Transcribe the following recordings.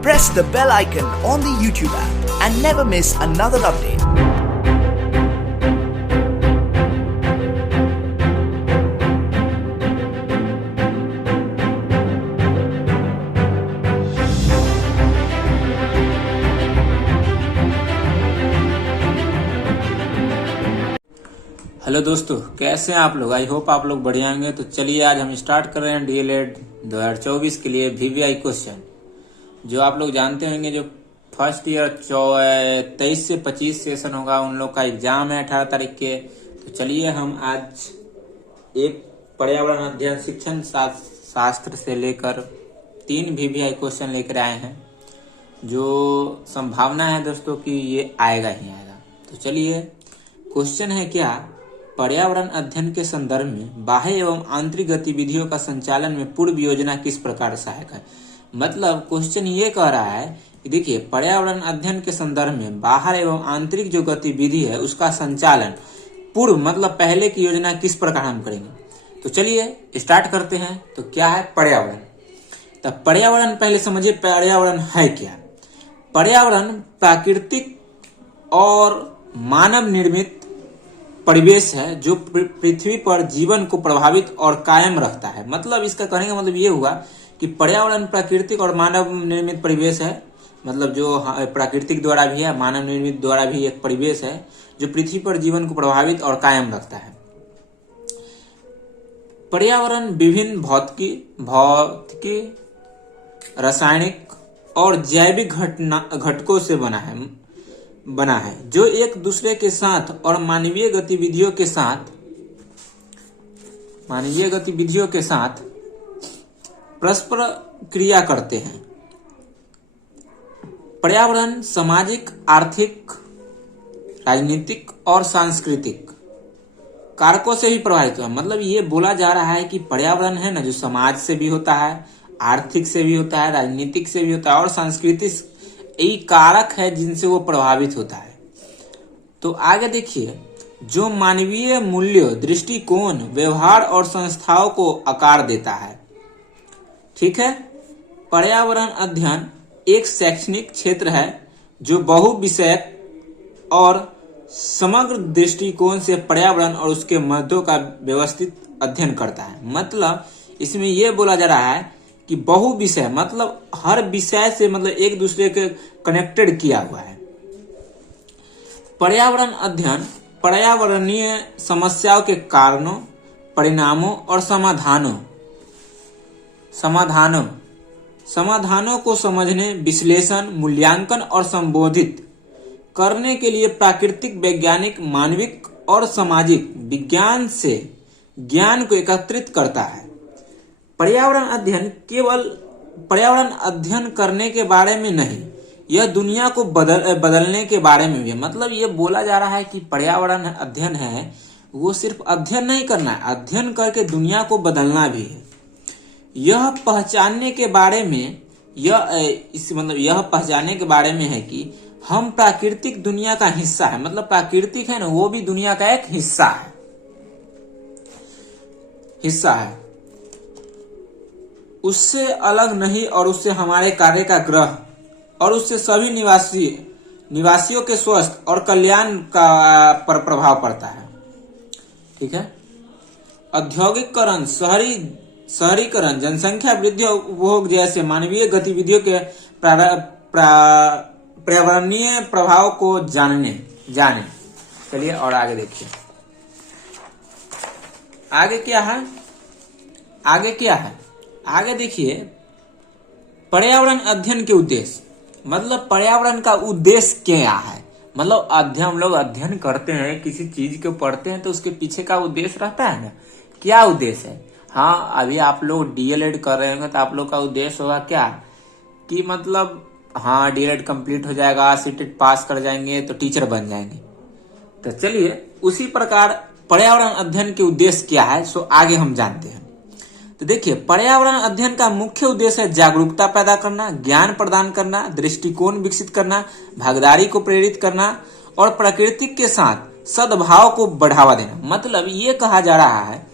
Press the bell icon on the YouTube app and never miss another update. Hello दोस्तों, कैसे हैं आप लोग। आई होप आप लोग बढ़िया होंगे। तो चलिए आज हम स्टार्ट कर रहे हैं डीएलएड 2024 के लिए वीवीआई क्वेश्चन। जो आप लोग जानते होंगे, जो फर्स्ट ईयर 23 से 25 सेशन होगा, उन लोग का एग्जाम है 18 तारीख के। तो चलिए हम आज एक पर्यावरण अध्ययन शिक्षण शास्त्र से लेकर 3 वीवीआई क्वेश्चन लेकर आए हैं, जो संभावना है दोस्तों कि ये आएगा ही आएगा। तो चलिए, क्वेश्चन है क्या, पर्यावरण अध्ययन के संदर्भ में बाह्य एवं आंतरिक गतिविधियों का संचालन में पूर्व योजना किस प्रकार सहायक है। मतलब क्वेश्चन ये कह रहा है कि देखिए, पर्यावरण अध्ययन के संदर्भ में बाहर एवं आंतरिक जो गतिविधि है उसका संचालन पूर्व मतलब पहले की योजना किस प्रकार हम करेंगे। तो चलिए स्टार्ट करते हैं। तो क्या है पर्यावरण। तो पर्यावरण पहले समझिए, पर्यावरण है क्या। पर्यावरण प्राकृतिक और मानव निर्मित परिवेश है जो पृथ्वी पर जीवन को प्रभावित और कायम रखता है। मतलब इसका कहने का मतलब ये हुआ कि पर्यावरण प्राकृतिक और मानव निर्मित परिवेश है, मतलब जो प्राकृतिक द्वारा भी है, मानव निर्मित द्वारा भी एक परिवेश है जो पृथ्वी पर जीवन को प्रभावित और कायम रखता है। पर्यावरण विभिन्न भौतिकी, रासायनिक और जैविक घटकों से बना है जो एक दूसरे के साथ और मानवीय गतिविधियों के साथ परस्पर क्रिया करते हैं। पर्यावरण सामाजिक, आर्थिक, राजनीतिक और सांस्कृतिक कारकों से भी प्रभावित है। मतलब ये बोला जा रहा है कि पर्यावरण है ना, जो समाज से भी होता है, आर्थिक से भी होता है, राजनीतिक से भी होता है और सांस्कृतिक यही कारक है जिनसे वो प्रभावित होता है। तो आगे देखिए, जो मानवीय मूल्य, दृष्टिकोण, व्यवहार और संस्थाओं को आकार देता है। ठीक है। पर्यावरण अध्ययन एक शैक्षणिक क्षेत्र है जो बहुविषयक और समग्र दृष्टिकोण से पर्यावरण और उसके मुद्दों का व्यवस्थित अध्ययन करता है। मतलब इसमें यह बोला जा रहा है कि बहु विषय मतलब हर विषय से मतलब एक दूसरे के कनेक्टेड किया हुआ है। पर्यावरण अध्ययन पर्यावरणीय समस्याओं के कारणों, परिणामों और समाधानों को समझने, विश्लेषण, मूल्यांकन और संबोधित करने के लिए प्राकृतिक, वैज्ञानिक, मानविक और सामाजिक विज्ञान से ज्ञान को एकत्रित करता है। पर्यावरण अध्ययन केवल पर्यावरण अध्ययन करने के बारे में नहीं, यह दुनिया को बदलने के बारे में भी है। मतलब ये बोला जा रहा है कि पर्यावरण अध्ययन है वो सिर्फ अध्ययन नहीं करना है, अध्ययन करके दुनिया को बदलना भी है। यह पहचानने के बारे में यह पहचानने के बारे में है कि हम प्राकृतिक दुनिया का हिस्सा है। मतलब प्राकृतिक है ना, वो भी दुनिया का एक हिस्सा है, उससे अलग नहीं और उससे हमारे कार्य का ग्रह और उससे सभी निवासियों के स्वास्थ्य और कल्याण पर प्रभाव पड़ता है। ठीक है। औद्योगिकरण, शहरीकरण, जनसंख्या वृद्धि और उपभोग जैसे मानवीय गतिविधियों के पर्यावरणीय प्रभाव को जाने। चलिए और आगे देखिए, आगे क्या है। आगे देखिए, पर्यावरण अध्ययन के उद्देश्य। मतलब पर्यावरण का उद्देश्य क्या है। मतलब हम लोग अध्ययन करते हैं, किसी चीज को पढ़ते हैं तो उसके पीछे का उद्देश्य रहता है ना, क्या उद्देश्य है। हाँ, अभी आप लोग डीएलएड कर रहे होंगे तो आप लोग का उद्देश्य होगा क्या कि मतलब हाँ डीएलएड कंप्लीट हो जाएगा, सीटेट पास कर जाएंगे तो टीचर बन जाएंगे। तो चलिए, उसी प्रकार पर्यावरण अध्ययन के उद्देश्य क्या है सो आगे हम जानते हैं। तो देखिए, पर्यावरण अध्ययन का मुख्य उद्देश्य है जागरूकता पैदा करना, ज्ञान प्रदान करना, दृष्टिकोण विकसित करना, भागीदारी को प्रेरित करना और प्रकृति के साथ सद्भाव को बढ़ावा देना। मतलब ये कहा जा रहा है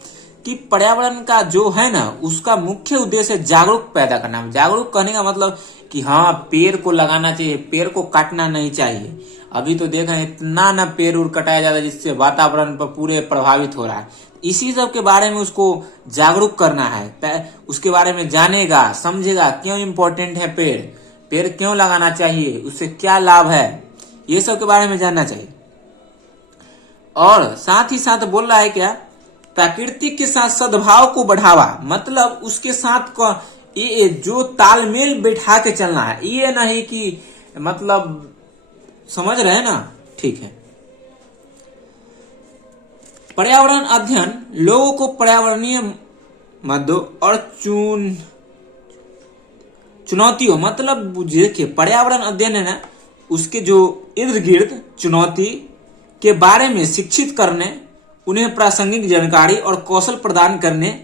कि पर्यावरण का जो है ना उसका मुख्य उद्देश्य जागरूक पैदा करना। जागरूक करने का मतलब कि हाँ पेड़ को लगाना चाहिए, पेड़ को काटना नहीं चाहिए। अभी तो देखें इतना ना पेड़ उड़ कटाया जाता है जिससे वातावरण पर पूरे प्रभावित हो रहा है। इसी सब के बारे में उसको जागरूक करना है, उसके बारे में जानेगा, समझेगा क्यों इम्पोर्टेंट है पेड़, पेड़ क्यों लगाना चाहिए, उससे क्या लाभ है, ये सब के बारे में जानना चाहिए। और साथ ही साथ बोल रहा है क्या, प्रकृति के साथ सद्भाव को बढ़ावा, मतलब उसके साथ ये जो तालमेल बैठा के चलना है, ये नहीं कि मतलब समझ रहे हैं ना, ठीक है। पर्यावरण अध्ययन लोगों को पर्यावरणीय मुद्दों और चुनौतियों, मतलब देखिए पर्यावरण अध्ययन है ना, उसके जो इर्द गिर्द चुनौती के बारे में शिक्षित करने, उन्हें प्रासंगिक जानकारी और कौशल प्रदान करने,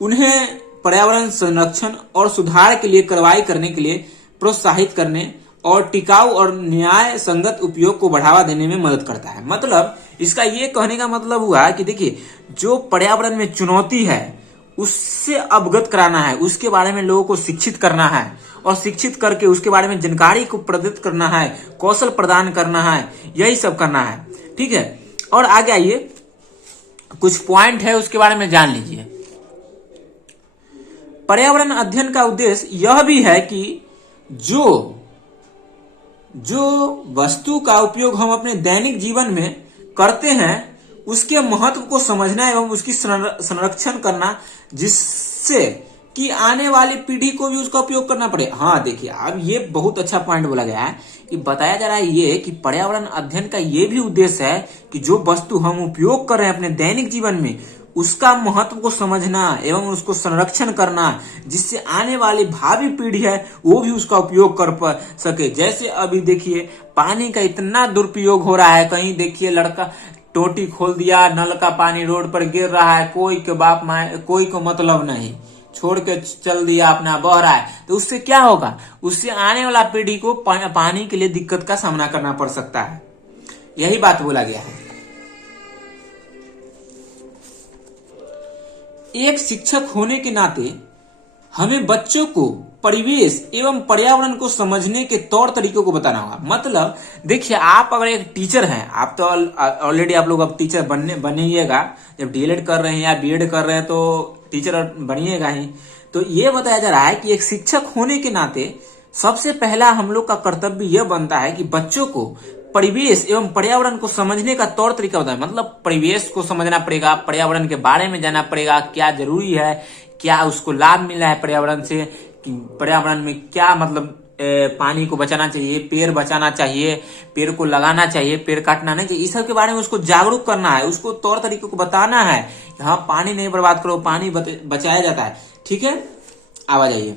उन्हें पर्यावरण संरक्षण और सुधार के लिए कार्रवाई करने के लिए प्रोत्साहित करने और टिकाऊ और न्याय संगत उपयोग को बढ़ावा देने में मदद करता है। मतलब इसका ये कहने का मतलब हुआ कि देखिए जो पर्यावरण में चुनौती है उससे अवगत कराना है, उसके बारे में लोगों को शिक्षित करना है और शिक्षित करके उसके बारे में जानकारी को प्रदत्त करना है, कौशल प्रदान करना है, यही सब करना है, ठीक है। और आगे आइए, कुछ पॉइंट है उसके बारे में जान लीजिए। पर्यावरण अध्ययन का उद्देश्य यह भी है कि जो वस्तु का उपयोग हम अपने दैनिक जीवन में करते हैं उसके महत्व को समझना एवं उसकी संरक्षण करना, जिससे कि आने वाली पीढ़ी को भी उसका उपयोग करना पड़े। हाँ देखिए, अब ये बहुत अच्छा पॉइंट बोला गया है कि बताया जा रहा है ये कि पर्यावरण अध्ययन का ये भी उद्देश्य है कि जो वस्तु हम उपयोग कर रहे हैं अपने दैनिक जीवन में उसका महत्व को समझना एवं उसको संरक्षण करना, जिससे आने वाली भावी पीढ़ी है वो भी उसका उपयोग कर सके। जैसे अभी देखिए पानी का इतना दुरुपयोग हो रहा है, कहीं देखिए लड़का टोटी खोल दिया, नल का पानी रोड पर गिर रहा है, कोई के बाप माए कोई को मतलब नहीं, छोड़ के चल दिया अपना, बह रहा है, तो उससे क्या होगा, उससे आने वाला पीढ़ी को पानी के लिए दिक्कत का सामना करना पड़ सकता है। यही बात बोला गया है। एक शिक्षक होने के नाते हमें बच्चों को परिवेश एवं पर्यावरण को समझने के तौर तरीकों को बताना होगा। मतलब देखिए, आप अगर एक टीचर हैं, आप तो ऑलरेडी आप लोग अब टीचर बनिएगा, जब डीएलएड कर रहे हैं या बीएड कर रहे हैं तो टीचर बनिएगा ही। तो ये बताया जा रहा है कि एक शिक्षक होने के नाते सबसे पहला हम लोग का कर्तव्य यह बनता है कि बच्चों को परिवेश एवं पर्यावरण को समझने का तौर तरीका बताएं। मतलब परिवेश को समझना पड़ेगा, पर्यावरण के बारे में जानना पड़ेगा, क्या जरूरी है, क्या उसको लाभ मिला है पर्यावरण से, पर्यावरण में क्या मतलब पानी को बचाना चाहिए, पेड़ बचाना चाहिए, पेड़ को लगाना चाहिए, पेड़ काटना नहीं चाहिए, इस सब के बारे में उसको जागरूक करना है, उसको तौर तरीकों को बताना है। हाँ पानी नहीं बर्बाद करो, पानी बचाया जाता है, ठीक है। आवाज आइए,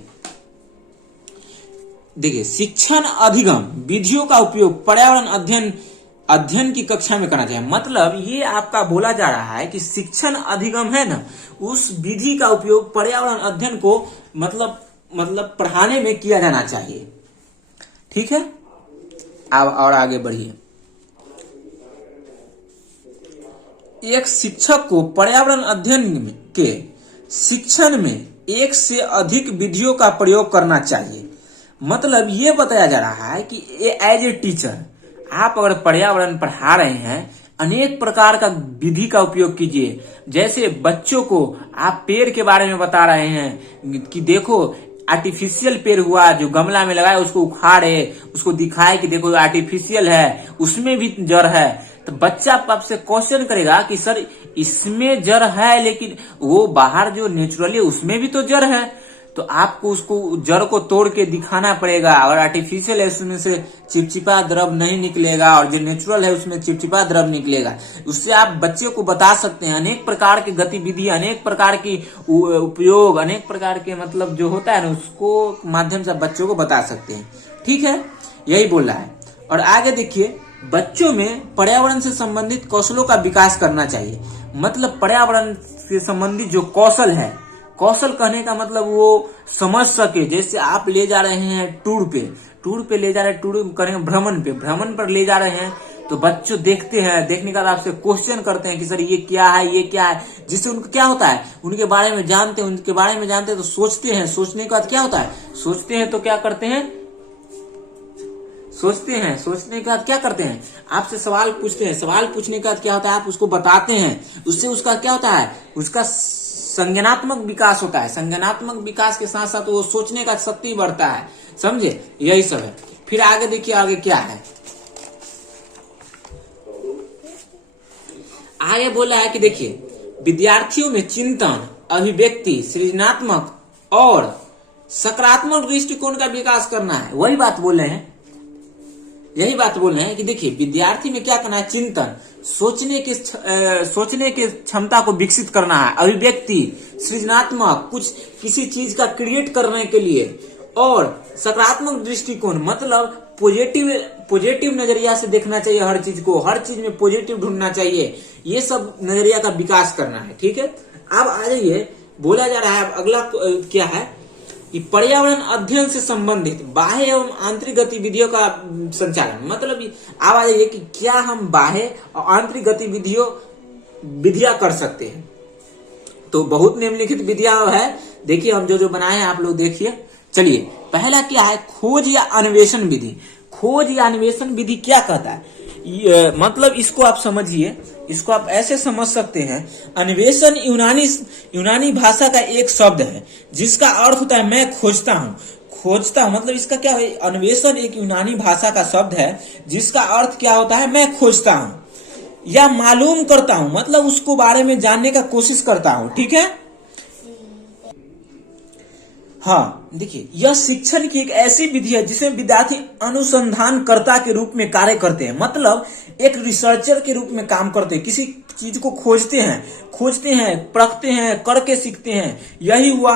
देखिए शिक्षण अधिगम विधियों का उपयोग पर्यावरण अध्ययन की कक्षा में करना चाहिए। मतलब ये आपका बोला जा रहा है कि शिक्षण अधिगम है ना, उस विधि का उपयोग पर्यावरण अध्ययन को मतलब पढ़ाने में किया जाना चाहिए, ठीक है। अब और आगे बढ़िए। एक शिक्षक को पर्यावरण अध्ययन के शिक्षण में एक से अधिक विधियों का प्रयोग करना चाहिए। मतलब ये बताया जा रहा है कि एज ए टीचर आप अगर पर्यावरण पढ़ा रहे हैं, अनेक प्रकार का विधि का उपयोग कीजिए। जैसे बच्चों को आप पेड़ के बारे में बता रहे हैं कि देखो आर्टिफिशियल पेड़ हुआ जो गमला में लगाए उसको उखाड़े, उसको दिखाए कि देखो आर्टिफिशियल है, उसमें भी जड़ है। तो बच्चा आपसे क्वेश्चन करेगा कि सर इसमें जड़ है लेकिन वो बाहर जो नेचुरली उसमें भी तो जड़ है, तो आपको उसको जड़ को तोड़ के दिखाना पड़ेगा। अगर आर्टिफिशियल है उसमें से चिपचिपा द्रव नहीं निकलेगा और जो नेचुरल है उसमें चिपचिपा द्रव निकलेगा। उससे आप बच्चे को बता सकते हैं अनेक प्रकार की गतिविधि, अनेक प्रकार की उपयोग, अनेक प्रकार के मतलब जो होता है ना उसको माध्यम से बच्चों को बता सकते हैं, ठीक है। यही बोल रहा है। और आगे देखिए, बच्चों में पर्यावरण से संबंधित कौशलों का विकास करना चाहिए। मतलब पर्यावरण से संबंधित जो कौशल है, कौशल कहने का मतलब वो समझ सके। जैसे आप ले जा रहे हैं टूर पे ले जा रहे हैं, टूर करेंगे भ्रमण पर ले जा रहे हैं, तो बच्चों देखते हैं, देखने के बाद आपसे क्वेश्चन करते हैं कि सर ये क्या है, ये क्या है, जिससे उनको क्या होता है, उनके बारे में जानते हैं, उनके बारे में जानते हैं तो सोचते हैं, सोचने के बाद क्या होता है, सोचते हैं तो क्या करते हैं, सोचते हैं, सोचने के बाद क्या करते हैं, आपसे सवाल पूछते हैं, सवाल पूछने के बाद क्या होता है, आप उसको बताते हैं, उससे उसका क्या होता है, उसका संज्ञानात्मक विकास होता है। संज्ञानात्मक विकास के साथ साथ वो सोचने का शक्ति बढ़ता है, समझे, यही सब है। फिर आगे देखिए, आगे क्या है, आगे बोला है कि देखिए विद्यार्थियों में चिंतन, अभिव्यक्ति, सृजनात्मक और सकारात्मक दृष्टिकोण का विकास करना है। वही बात बोल रहे हैं, यही बात बोल रहे हैं कि देखिए विद्यार्थी में क्या करना है, चिंतन, सोचने के क्षमता को विकसित करना है, अभिव्यक्ति, सृजनात्मक, कुछ किसी चीज का क्रिएट करने के लिए, और सकारात्मक दृष्टिकोण मतलब पॉजिटिव नजरिया से देखना चाहिए हर चीज को, हर चीज में पॉजिटिव ढूंढना चाहिए, ये सब नजरिया का विकास करना है। ठीक है, अब आ जाइए, बोला जा रहा है अगला क्या है कि पर्यावरण अध्ययन से संबंधित बाह्य एवं आंतरिक गतिविधियों का संचालन, मतलब अब आ जाइए कि क्या हम बाह्य और आंतरिक विधियां कर सकते हैं। तो बहुत निम्नलिखित विधियां है, देखिए हम जो बनाए हैं आप लोग देखिए। चलिए, पहला क्या है, खोज या अन्वेषण विधि। खोज या अन्वेषण विधि क्या कहता है, मतलब इसको आप समझिए, इसको आप ऐसे समझ सकते हैं, अन्वेषण यूनानी भाषा का एक शब्द है जिसका अर्थ होता है मैं खोजता हूँ। खोजता हूँ मतलब इसका क्या है, अन्वेषण एक यूनानी भाषा का शब्द है जिसका अर्थ क्या होता है, मैं खोजता हूँ या मालूम करता हूँ, मतलब उसको बारे में जानने का कोशिश करता हूँ। ठीक है, हाँ देखिए, यह शिक्षण की एक ऐसी विधि है जिसमें विद्यार्थी अनुसंधानकर्ता के रूप में कार्य करते हैं, मतलब एक रिसर्चर के रूप में काम करते हैं, किसी चीज को खोजते हैं, परखते हैं, करके सीखते हैं, यही हुआ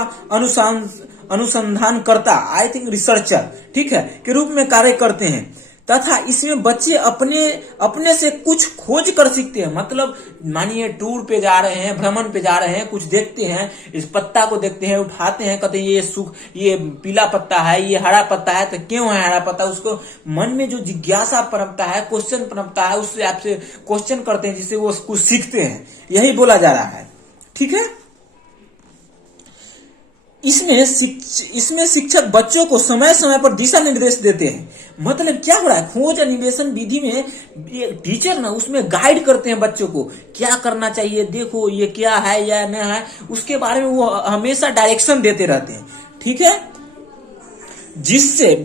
अनुसंधानकर्ता, आई थिंक रिसर्चर, ठीक है, के रूप में कार्य करते हैं। तथा इसमें बच्चे अपने से कुछ खोज कर सीखते हैं, मतलब मानिए टूर पे जा रहे हैं, भ्रमण पे जा रहे हैं, कुछ देखते हैं, इस पत्ता को देखते हैं, उठाते हैं, कहते हैं ये पीला पत्ता है, ये हरा पत्ता है, तो क्यों है हरा पत्ता, उसको मन में जो जिज्ञासा पनपता है, क्वेश्चन पनपता है, उससे आपसे क्वेश्चन करते हैं जिससे वो कुछ सीखते हैं, यही बोला जा रहा है। ठीक है, इसमें शिक्षक बच्चों को समय समय पर दिशा निर्देश देते हैं, मतलब क्या हो रहा है, खोज अन्वेषण विधि में टीचर ना उसमें गाइड करते हैं बच्चों को, क्या करना चाहिए, देखो ये क्या है या नहीं है, उसके बारे में वो हमेशा डायरेक्शन देते रहते हैं। ठीक है, जिससे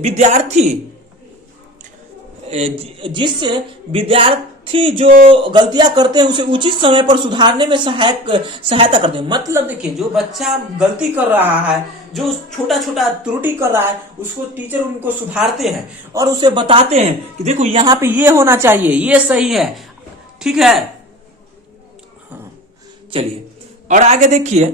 विद्यार्थी जो गलतियां करते हैं उसे उचित समय पर सुधारने में सहायता करते हैं। मतलब देखिए, जो बच्चा गलती कर रहा है, जो छोटा छोटा त्रुटि कर रहा है, उसको टीचर उनको सुधारते हैं और उसे बताते हैं कि देखो यहाँ पे ये होना चाहिए, ये सही है। ठीक है, हाँ चलिए, और आगे देखिए,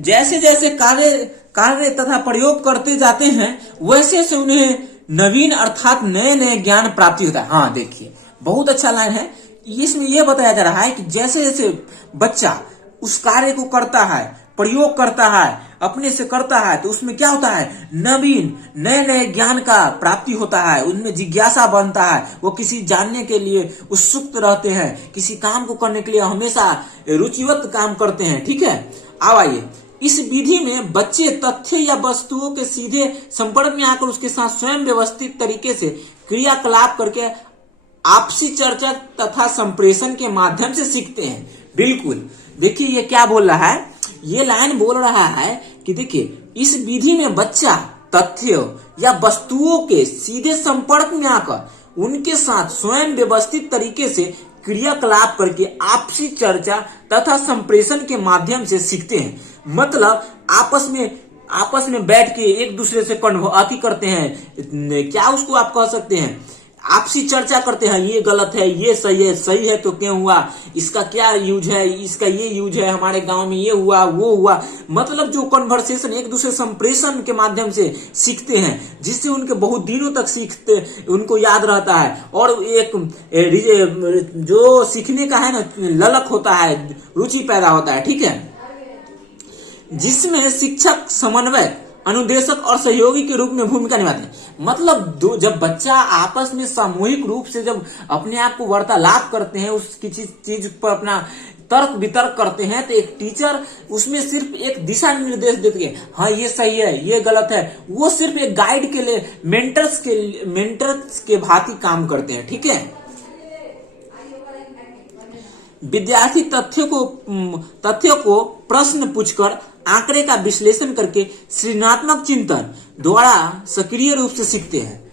जैसे जैसे कार्य तथा प्रयोग करते जाते हैं वैसे से उन्हें नवीन अर्थात नए नए ज्ञान प्राप्ति होता है। हाँ देखिए, बहुत अच्छा लाइन है, इसमें यह बताया जा रहा है कि जैसे जैसे बच्चा उस कार्य को करता है, प्रयोग करता है, अपने से करता है, तो उसमें क्या होता है, नवीन नए नए ज्ञान का प्राप्ति होता है, उनमें जिज्ञासा बनता है, वो किसी जानने के लिए उत्सुक रहते हैं, किसी काम को करने के लिए हमेशा रुचिवत काम करते हैं। ठीक है, अब आइए, इस विधि में बच्चे तथ्य या वस्तुओं के सीधे संपर्क में आकर उसके साथ स्वयं व्यवस्थित तरीके से क्रियाकलाप करके आपसी चर्चा तथा संप्रेषण के माध्यम से सीखते हैं। बिल्कुल, देखिए ये क्या बोल रहा है, ये लाइन बोल रहा है कि देखिए इस विधि में बच्चा तथ्य या वस्तुओं के सीधे संपर्क में आकर उनके साथ स्वयं व्यवस्थित तरीके से क्रियाकलाप करके आपसी चर्चा तथा संप्रेषण के माध्यम से सीखते हैं। मतलब आपस में बैठ के एक दूसरे से कन्वर्ट करते हैं, क्या उसको आप कह सकते हैं, आपसी चर्चा करते हैं, ये गलत है, ये सही है तो क्यों हुआ, इसका क्या यूज है, इसका ये यूज है, हमारे गांव में ये हुआ, वो हुआ, मतलब जो कन्वर्सेशन एक दूसरे संप्रेषण के माध्यम से सीखते हैं, जिससे उनके बहुत दिनों तक सीखते उनको याद रहता है, और एक जो सीखने का है ना ललक होता है, रुचि पैदा होता है। ठीक है, जिसमें शिक्षक समन्वय अनुदेशक और सहयोगी के रूप में भूमिका निभाते हैं। मतलब जब बच्चा आपस में सामूहिक रूप से जब अपने आप को वार्तालाप करते हैं, उस किसी चीज पर अपना तर्क वितर्क करते हैं, तो एक टीचर उसमें सिर्फ एक दिशा निर्देश देती है, हाँ ये सही है, ये गलत है। वो सिर्फ एक गाइड के लिए मेंटर्स के भांति काम करते हैं। ठीक है, विद्यार्थी तथ्यों को प्रश्न पूछकर आंकड़े का विश्लेषण करके सृजनात्मक चिंतन द्वारा सक्रिय रूप से सीखते हैं।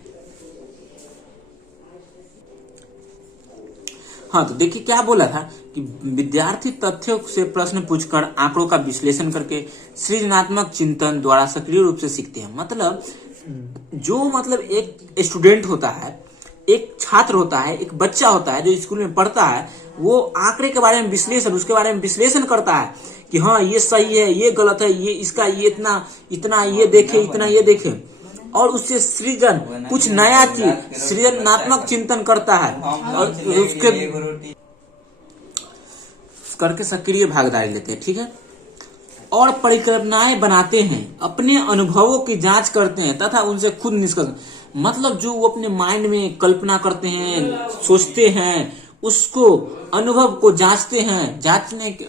हाँ, तो देखिए क्या बोला था कि विद्यार्थी तथ्यों से प्रश्न पूछकर आंकड़ों का विश्लेषण करके सृजनात्मक चिंतन द्वारा सक्रिय रूप से सीखते हैं। मतलब एक स्टूडेंट होता है, एक छात्र होता है, एक बच्चा होता है जो स्कूल में पढ़ता है, वो आंकड़े के बारे में उसके बारे में विश्लेषण करता है कि हाँ ये सही है, ये गलत है, ये इसका ये इतना ये देखे, इतना ये देखे, और उससे कुछ नया चीज सृजनात्मक चिंतन करता है और उसके करके सक्रिय भागीदारी लेते हैं। ठीक है, और परिकल्पनाएं बनाते हैं, अपने अनुभवों की जांच करते हैं तथा उनसे खुद निष्कर्ष, मतलब जो वो अपने माइंड में कल्पना करते हैं, सोचते हैं, उसको अनुभव को जांचते हैं, जांचने के।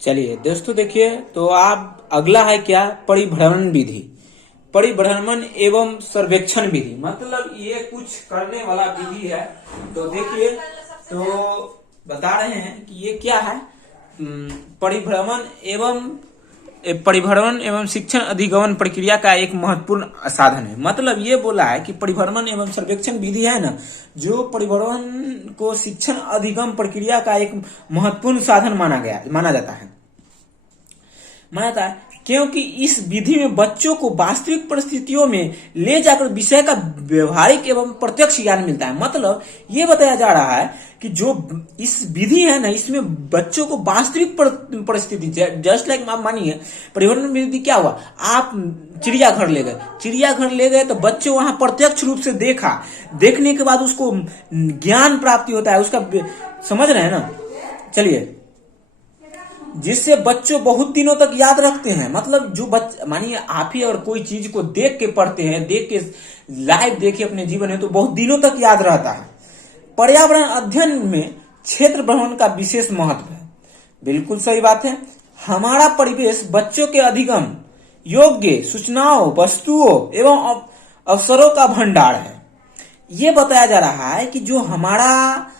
चलिए दोस्तों देखिए, तो आप अगला है क्या, परिभ्रमण विधि, परिभ्रमण एवं सर्वेक्षण विधि। मतलब ये कुछ करने वाला विधि है। तो देखिए, तो बता रहे हैं कि ये क्या है, परिभ्रमण एवं शिक्षण अधिगमन प्रक्रिया का एक महत्वपूर्ण साधन है। मतलब ये बोला है कि परिभ्रमण एवं सर्वेक्षण विधि है ना, जो परिभ्रमण को शिक्षण अधिगम प्रक्रिया का एक महत्वपूर्ण साधन माना जाता है क्योंकि इस विधि में बच्चों को वास्तविक परिस्थितियों में ले जाकर विषय का व्यवहारिक एवं प्रत्यक्ष ज्ञान मिलता है। मतलब ये बताया जा रहा है कि जो इस विधि है ना, इसमें बच्चों को वास्तविक परिस्थिति, जस्ट लाइक आप मानिए परिभ्रमण विधि क्या हुआ, आप चिड़ियाघर ले गए तो बच्चे वहां प्रत्यक्ष रूप से देखने के बाद उसको ज्ञान प्राप्ति होता है, उसका समझ रहे हैं ना। चलिए, जिससे बच्चों बहुत दिनों तक याद रखते हैं। मतलब जो बच्चे, मानिए आप ही अगर कोई चीज को देख के पढ़ते हैं, देख के लाइव देखे अपने जीवन में, तो बहुत दिनों तक याद रहता है। पर्यावरण अध्ययन में क्षेत्र भ्रमण का विशेष महत्व है। बिल्कुल सही बात है। हमारा परिवेश बच्चों के अधिगम योग्य सूचनाओं, वस्तुओं एवं अवसरों का भंडार है। ये बताया जा रहा है कि जो हमारा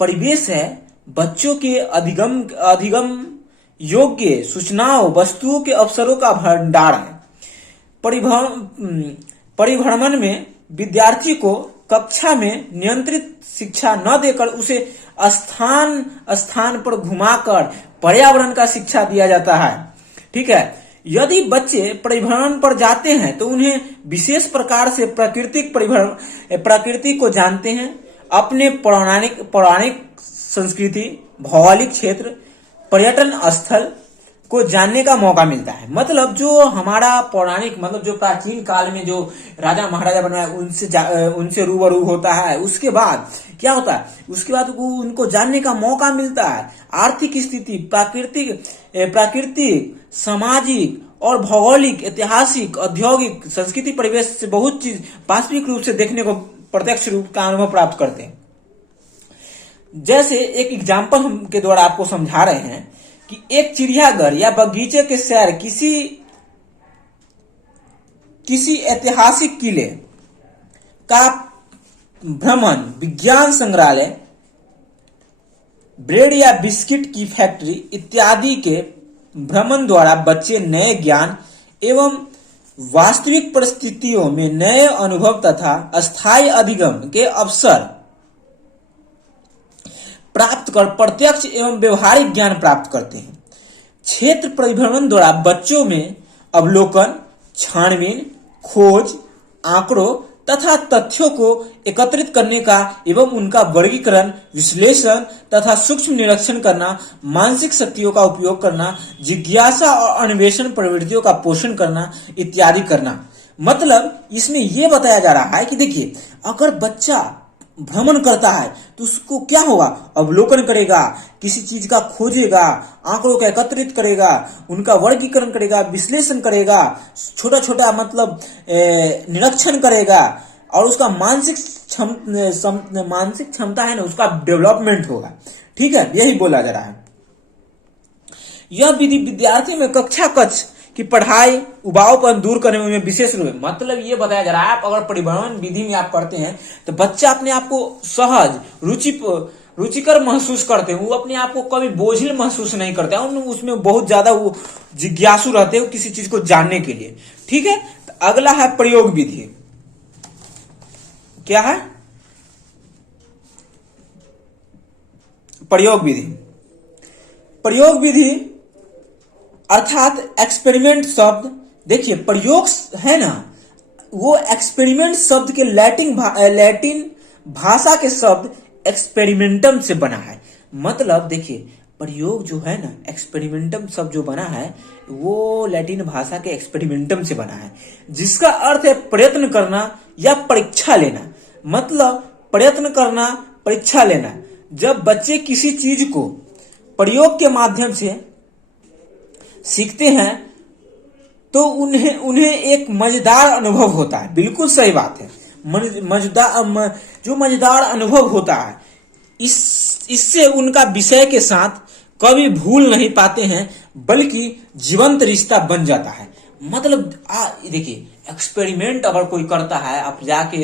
परिवेश है बच्चों के अधिगम योग्य सूचनाओं, वस्तुओं के अवसरों का भंडार है। परिभ्रमण में विद्यार्थी को कक्षा में नियंत्रित शिक्षा न देकर उसे स्थान पर घुमाकर पर्यावरण का शिक्षा दिया जाता है। ठीक है, यदि बच्चे परिभ्रमण पर जाते हैं तो उन्हें विशेष प्रकार से प्रकृति को जानते हैं, अपने पौराणिक संस्कृति, भौगोलिक क्षेत्र, पर्यटन स्थल को जानने का मौका मिलता है। मतलब जो हमारा पौराणिक, मतलब जो प्राचीन काल में जो राजा महाराजा बनाए, उनसे रूबरू होता है। उसके बाद क्या होता है, उसके बाद उनको जानने का मौका मिलता है। आर्थिक स्थिति, प्राकृतिक, सामाजिक और भौगोलिक, ऐतिहासिक, औद्योगिक, संस्कृति परिवेश से बहुत चीज वास्तविक रूप से देखने को प्रत्यक्ष रूप का अनुभव प्राप्त करते हैं। जैसे एक एग्जाम्पल हम के द्वारा आपको समझा रहे हैं कि एक चिड़ियाघर या बगीचे के सैर, किसी ऐतिहासिक किले का भ्रमण, विज्ञान संग्रहालय, ब्रेड या बिस्किट की फैक्ट्री इत्यादि के भ्रमण द्वारा बच्चे नए ज्ञान एवं वास्तविक परिस्थितियों में नए अनुभव तथा अस्थायी अधिगम के अवसर प्राप्त कर प्रत्यक्ष एवं व्यवहारिक ज्ञान प्राप्त करते हैं। क्षेत्र परिभ्रमण द्वारा बच्चों में अवलोकन, छानबीन, खोज, आंकड़ों तथा तथ्यों को एकत्रित करने का एवं उनका वर्गीकरण, विश्लेषण तथा सूक्ष्म निरीक्षण करना, मानसिक शक्तियों का उपयोग करना, जिज्ञासा और अन्वेषण प्रवृत्तियों का पोषण करना इत्यादि करना। मतलब इसमें यह बताया जा रहा है कि देखिए, अगर बच्चा भ्रमण करता है तो उसको क्या होगा, अवलोकन करेगा, किसी चीज का खोजेगा, आंकड़ों का एकत्रित करेगा, उनका वर्गीकरण करेगा, विश्लेषण करेगा, छोटा छोटा मतलब निरीक्षण करेगा और उसका मानसिक क्षमता है ना, उसका डेवलपमेंट होगा। ठीक है, यही बोला जा रहा है। यह विधि विद्यार्थी में कक्षा कक्ष की पढ़ाई उबाऊपन दूर करने में विशेष रूप में, मतलब ये बताया जा रहा है, आप अगर परिभ्रमण विधि में आप पढ़ते हैं तो बच्चा अपने आप को सहज रुचिकर महसूस करते हैं, वो अपने आप को कभी बोझिल महसूस नहीं करते हैं, उसमें बहुत ज्यादा वो जिज्ञासु रहते हैं किसी चीज को जानने के लिए। ठीक है, तो अगला है प्रयोग विधि। क्या है? प्रयोग विधि। प्रयोग विधि अर्थात एक्सपेरिमेंट शब्द, देखिए प्रयोग है ना, वो एक्सपेरिमेंट शब्द के लैटिन भाषा के शब्द एक्सपेरिमेंटम से बना है। मतलब देखिए प्रयोग जो है ना, एक्सपेरिमेंटम शब्द जो बना है वो लैटिन भाषा के एक्सपेरिमेंटम से बना है, जिसका अर्थ है प्रयत्न करना या परीक्षा लेना। मतलब प्रयत्न करना, परीक्षा लेना। जब बच्चे किसी चीज को प्रयोग के माध्यम से सीखते हैं तो उन्हें एक मजेदार अनुभव होता है। बिल्कुल सही बात है, मजेदार अनुभव होता है, इससे उनका विषय के साथ कभी भूल नहीं पाते हैं, बल्कि जीवंत रिश्ता बन जाता है। मतलब देखिए एक्सपेरिमेंट अगर कोई करता है, आप जाके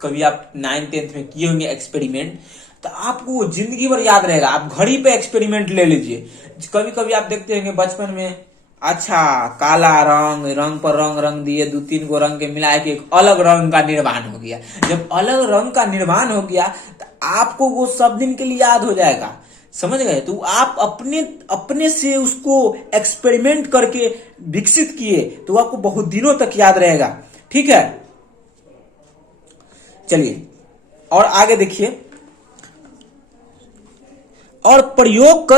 कभी आप 9th-10th में किए होंगे एक्सपेरिमेंट, तो आपको वो जिंदगी भर याद रहेगा। आप घड़ी पे एक्सपेरिमेंट ले लीजिए। कभी कभी आप देखते होंगे बचपन में, अच्छा काला रंग पर रंग दिए, 2-3 गो रंग के मिला के एक अलग रंग का निर्माण हो गया। जब अलग रंग का निर्माण हो गया तो आपको वो सब दिन के लिए याद हो जाएगा, समझ गए? तो आप अपने से उसको एक्सपेरिमेंट करके विकसित किए तो आपको बहुत दिनों तक याद रहेगा। ठीक है, चलिए और आगे देखिए। और प्रयोग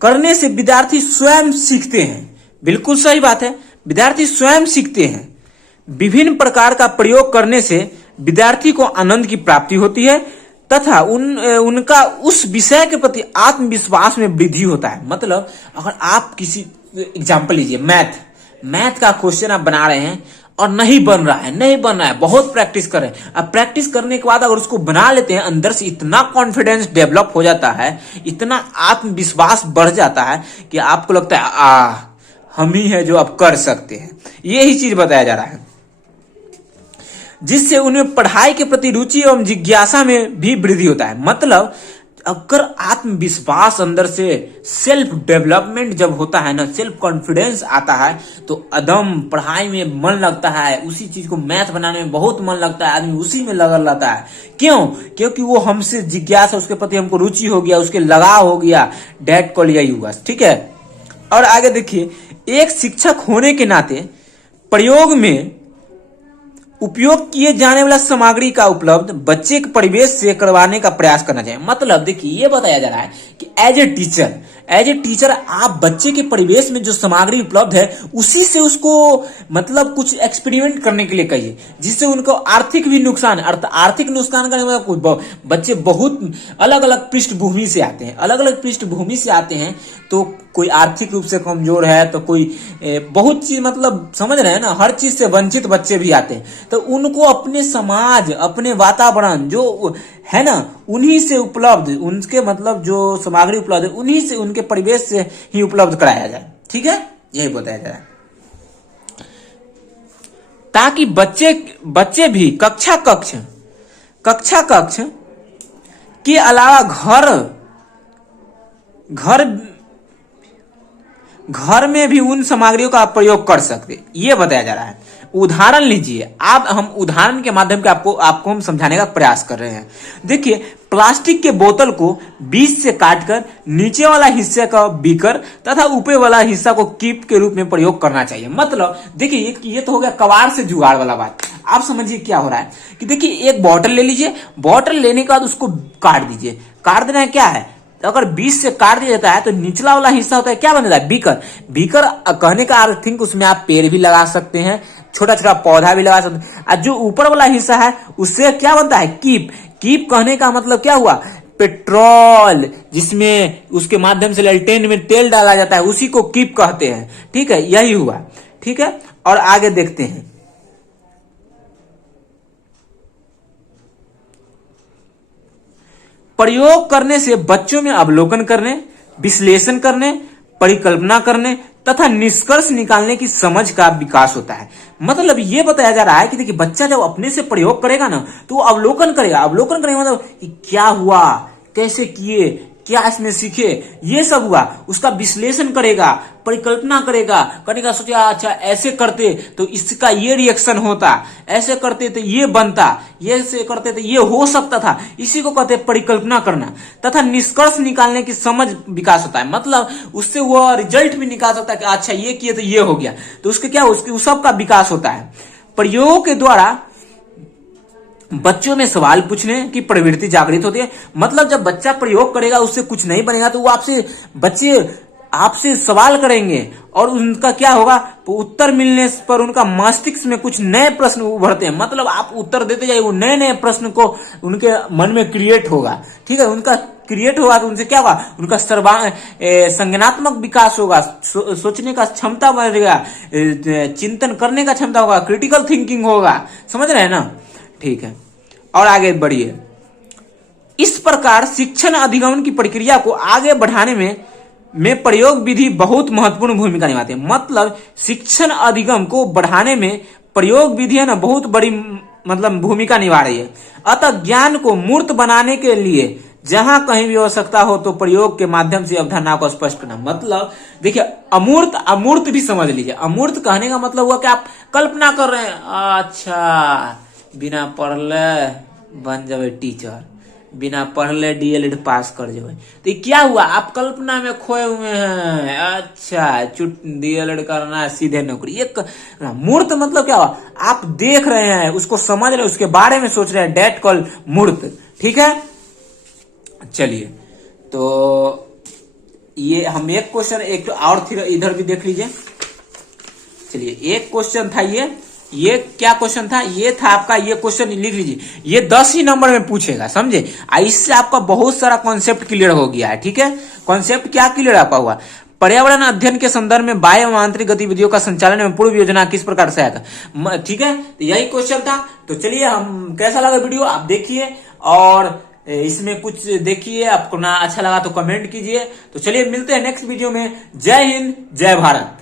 करने से विद्यार्थी स्वयं सीखते हैं। बिल्कुल सही बात है, विद्यार्थी स्वयं सीखते हैं। विभिन्न प्रकार का प्रयोग करने से विद्यार्थी को आनंद की प्राप्ति होती है तथा उनका उस विषय के प्रति आत्मविश्वास में वृद्धि होता है। मतलब अगर आप किसी एग्जाम्पल लीजिए, मैथ का क्वेश्चन आप बना रहे हैं और नहीं बन रहा है, बहुत प्रैक्टिस कर रहे हैं। अब प्रैक्टिस करने के बाद अगर उसको बना लेते हैं, अंदर से इतना कॉन्फिडेंस डेवलप हो जाता है, इतना आत्मविश्वास बढ़ जाता है कि आपको लगता है हम ही है जो अब कर सकते हैं। यही चीज बताया जा रहा है, जिससे उन्हें पढ़ाई के प्रति रुचि एवं जिज्ञासा में भी वृद्धि होता है। मतलब अगर आत्मविश्वास अंदर से, सेल्फ डेवलपमेंट जब होता है ना, सेल्फ कॉन्फिडेंस आता है तो एकदम पढ़ाई में मन लगता है। उसी चीज को मैथ बनाने में बहुत मन लगता है, आदमी उसी में लगल रहता है। क्यों? क्योंकि वो हमसे जिज्ञासा, उसके प्रति हमको रुचि हो गया, उसके लगाव हो गया। डैट कॉल यही हुआ। ठीक है, और आगे देखिए, एक शिक्षक होने के नाते प्रयोग में उपयोग किए जाने वाला सामग्री का उपलब्ध बच्चे के परिवेश से करवाने का प्रयास करना चाहिए। मतलब देखिए ये बताया जा रहा है कि एज ए टीचर आप बच्चे के परिवेश में जो सामग्री उपलब्ध है उसी से उसको मतलब कुछ एक्सपेरिमेंट करने के लिए कहिए, जिससे उनको आर्थिक भी नुकसान, आर्थिक नुकसान करने में बच्चे बहुत अलग अलग पृष्ठभूमि से आते हैं। तो कोई आर्थिक रूप से कमजोर है, तो कोई बहुत चीज, मतलब समझ रहे हैं ना, हर चीज से वंचित बच्चे भी आते हैं। तो उनको अपने समाज, अपने वातावरण जो है ना, उन्हीं से उपलब्ध, उनके मतलब जो सामग्री उपलब्ध है उन्हीं से, उनके परिवेश से ही उपलब्ध कराया जाए। ठीक है, यही बताया जाए, ताकि बच्चे भी कक्षा कक्ष के अलावा घर में भी उन सामग्रियों का प्रयोग कर सकते, ये बताया जा रहा है। उदाहरण लीजिए, आप हम उदाहरण के माध्यम से आपको हम समझाने का प्रयास कर रहे हैं। देखिए, प्लास्टिक के बोतल को बीच से काटकर नीचे वाला हिस्से का बीकर तथा ऊपर वाला हिस्सा को कीप के रूप में प्रयोग करना चाहिए। मतलब देखिए ये तो हो गया कबाड़ से जुगाड़ वाला बात। आप समझिए क्या हो रहा है कि देखिए एक बॉटल ले लीजिए, बॉटल लेने के बाद उसको काट दीजिए। काट देना है क्या है, अगर बीच से काट दिया जाता है तो निचला वाला हिस्सा होता है, क्या बन जाता है, बीकर। कहने का अर्थ थिंक उसमें आप पेड़ भी लगा सकते हैं, छोटा छोटा पौधा भी लगा सकते हैं। और जो ऊपर वाला हिस्सा है उससे क्या बनता है, कीप। कीप कहने का मतलब क्या हुआ, पेट्रोल, जिसमें उसके माध्यम से लालटेन में तेल डाला जाता है, उसी को कीप कहते हैं। ठीक है, यही हुआ। ठीक है, और आगे देखते हैं। प्रयोग करने से बच्चों में अवलोकन करने, विश्लेषण करने, परिकल्पना करने तथा निष्कर्ष निकालने की समझ का विकास होता है। मतलब ये बताया जा रहा है कि देखिए, बच्चा जब अपने से प्रयोग करेगा ना तो वो अवलोकन करेगा। अवलोकन करेगा मतलब कि क्या हुआ, कैसे किए, क्या इसमें सीखे, ये सब हुआ। उसका विश्लेषण करेगा, परिकल्पना करेगा, करने का सोचा अच्छा ऐसे करते तो इसका ये रिएक्शन होता, ऐसे करते तो ये बनता, ये से करते तो ये हो सकता था। इसी को कहते हैं परिकल्पना करना। तथा निष्कर्ष निकालने की समझ विकास होता है। मतलब उससे वो रिजल्ट भी निकाल सकता है कि अच्छा ये किए तो ये हो गया, तो उसके क्या उस सब का विकास होता है। प्रयोग के द्वारा बच्चों में सवाल पूछने की प्रवृत्ति जागृत होती है। मतलब जब बच्चा प्रयोग करेगा उससे कुछ नहीं बनेगा तो वो बच्चे आपसे सवाल करेंगे और उनका क्या होगा, तो उत्तर मिलने पर उनका मस्तिष्क में कुछ नए प्रश्न उभरते हैं। मतलब आप उत्तर देते जाइए, वो नए नए प्रश्न को उनके मन में क्रिएट होगा। ठीक है, उनका क्रिएट होगा तो उनसे क्या होगा, उनका संज्ञानात्मक विकास होगा, सोचने का क्षमता बढ़ेगा, चिंतन करने का क्षमता होगा, क्रिटिकल थिंकिंग होगा। समझ रहे हैं ना। ठीक है, और आगे बढ़िए। इस प्रकार शिक्षण अधिगमन की प्रक्रिया को आगे बढ़ाने में प्रयोग विधि बहुत महत्वपूर्ण भूमिका निभाते हैं। मतलब शिक्षण अधिगम को बढ़ाने में प्रयोग विधि है ना बहुत बड़ी मतलब भूमिका निभा रही है। अतः ज्ञान को मूर्त बनाने के लिए जहां कहीं भी आवश्यकता हो तो प्रयोग के माध्यम से अवधारणा को स्पष्ट करना। मतलब देखिए, अमूर्त भी समझ लीजिए। अमूर्त कहने का मतलब हुआ कि आप कल्पना कर रहे हैं, अच्छा बिना पढ़ले बन जावे टीचर, बिना पढ़ले डीएलएड पास कर जावे, तो ये क्या हुआ, आप कल्पना में खोए हुए हैं। अच्छा डीएलएड करना है, सीधे नौकरी। एक मूर्त मतलब क्या हुआ, आप देख रहे हैं, उसको समझ रहे हैं, उसके बारे में सोच रहे हैं, डेट कॉल मूर्त। ठीक है, चलिए तो ये हम एक क्वेश्चन एक और इधर भी देख लीजिए। चलिए, एक क्वेश्चन था ये क्या क्वेश्चन था, ये था आपका, ये क्वेश्चन लिख लीजिए, ये 10 ही नंबर में पूछेगा, समझे। इससे आपका बहुत सारा कॉन्सेप्ट क्लियर हो गया है। ठीक है, कॉन्सेप्ट क्या क्लियर आपका हुआ, पर्यावरण अध्ययन के संदर्भ में बाह्य व आंतरिक गतिविधियों का संचालन में पूर्व योजना किस प्रकार सहायता। ठीक है, तो यही क्वेश्चन था। तो चलिए, हम कैसा लगा वीडियो आप देखिए और इसमें कुछ देखिए, आपको ना अच्छा लगा तो कमेंट कीजिए। तो चलिए मिलते हैं नेक्स्ट वीडियो में। जय हिंद, जय भारत।